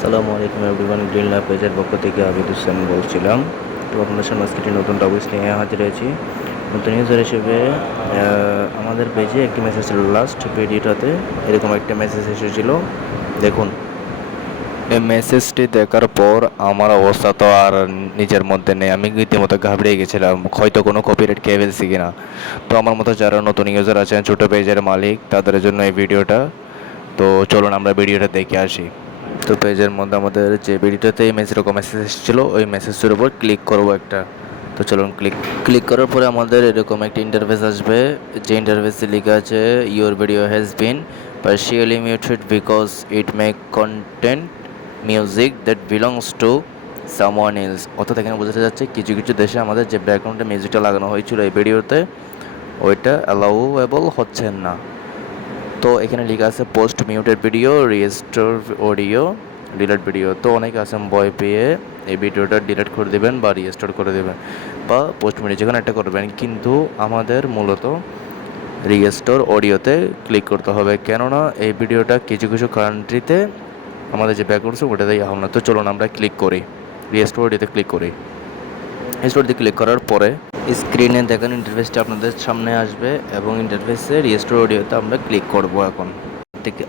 আসসালামু আলাইকুম everyone, green lab পেজের পক্ষ থেকে আবিদ হোসেন বলছিলাম। তো আপনাদের সামনে আজকে একটি নতুন টপিক নিয়ে হাজির হয়েছি। নতুন ইউজার হিসেবে আমাদের পেজে একটি মেসেজ ছিল, লাস্ট ভিডিওটাতে এরকম একটা মেসেজ এসেছিল। দেখুন, এই মেসেজটি দেখার পর আমার অবস্থা তো আর নিজের মধ্যে নেই। আমি রীতিমতো ঘাবড়ে গেছিলাম, হয়তো কোনো কপিরাইট খেয়ে ফেলছি কিনা। তো আমার মতো যারা নতুন ইউজার আছেন, ছোটো পেজের মালিক, তাদের জন্য এই ভিডিওটা। তো চলুন আমরা ভিডিওটা দেখে আসি। তো পেজের মধ্যে আমাদের যে ভিডিওটাতে এরকম মেসেজ এসেছিলো, ওই মেসেজটির উপর ক্লিক করবো একটা। তো চলুন ক্লিক করার পরে আমাদের এরকম একটা ইন্টারফেস আসবে, যে ইন্টারফেসে লেখা আছে your video has been partially muted because it may contain music that belongs to someone else। অর্থাৎ এখানে বোঝাতে যাচ্ছে কিছু কিছু দেশে আমাদের যে ব্যাকগ্রাউন্ডে মিউজিকটা লাগানো হয়েছিল এই ভিডিওতে, ওইটা অ্যালাউয়েবল হচ্ছে না। তো এখানে লেখা আছে post muted video, restore audio, delete video. তো অনেকে আছেন ভয় পেয়ে এই ভিডিওটা ডিলিট করে দেবেন বা রিস্টোর করে দেবেন বা পোস্ট মিউট যেখানে একটা করবেন, কিন্তু আমাদের মূলত রিস্টোর অডিওতে ক্লিক করতে হবে, কেননা এই ভিডিওটা কিছু কিছু কান্ট্রিতে আমাদের যে ব্যাকগ্রাউন্ড ওটাতেই হবে না। তো চলুন আমরা ক্লিক করি, রিস্টোর অডিওতে ক্লিক করি। রিস্টোরতে ক্লিক করার পরে স্ক্রিনে দেখেন ইন্টারফেসটা আপনাদের সামনে আসবে এবং ইন্টারফেসে রিস্টোর অডিওতে আমরা ক্লিক করব। এখন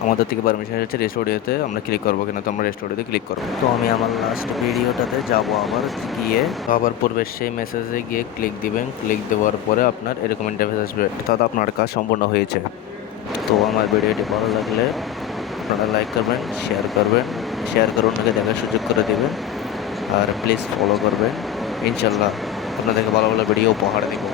আমাদের থেকে পারমিশন হচ্ছে রিস্টোর অডিওতে আমরা ক্লিক করবো কিনা। তো আমরা রিস্টোর অডিওতে ক্লিক করবো। তো আমি আমার লাস্ট ভিডিওটাতে যাব, আবার গিয়ে আবার পূর্বে সেই মেসেজে গিয়ে ক্লিক দিবেন। ক্লিক দেওয়ার পরে আপনার এরকম ইন্টারফেস আসবে, অর্থাৎ আপনার কাজ সম্পূর্ণ হয়েছে। তো আমার ভিডিওটি ভালো লাগলে আপনারা লাইক করবেন, শেয়ার করে অন্যকে দেখার সুযোগ করে দেবেন, আর প্লিজ ফলো করবেন। ইনশাল্লাহ আপনাদেরকে ভালো ভালো ভিডিও উপহার দেবো।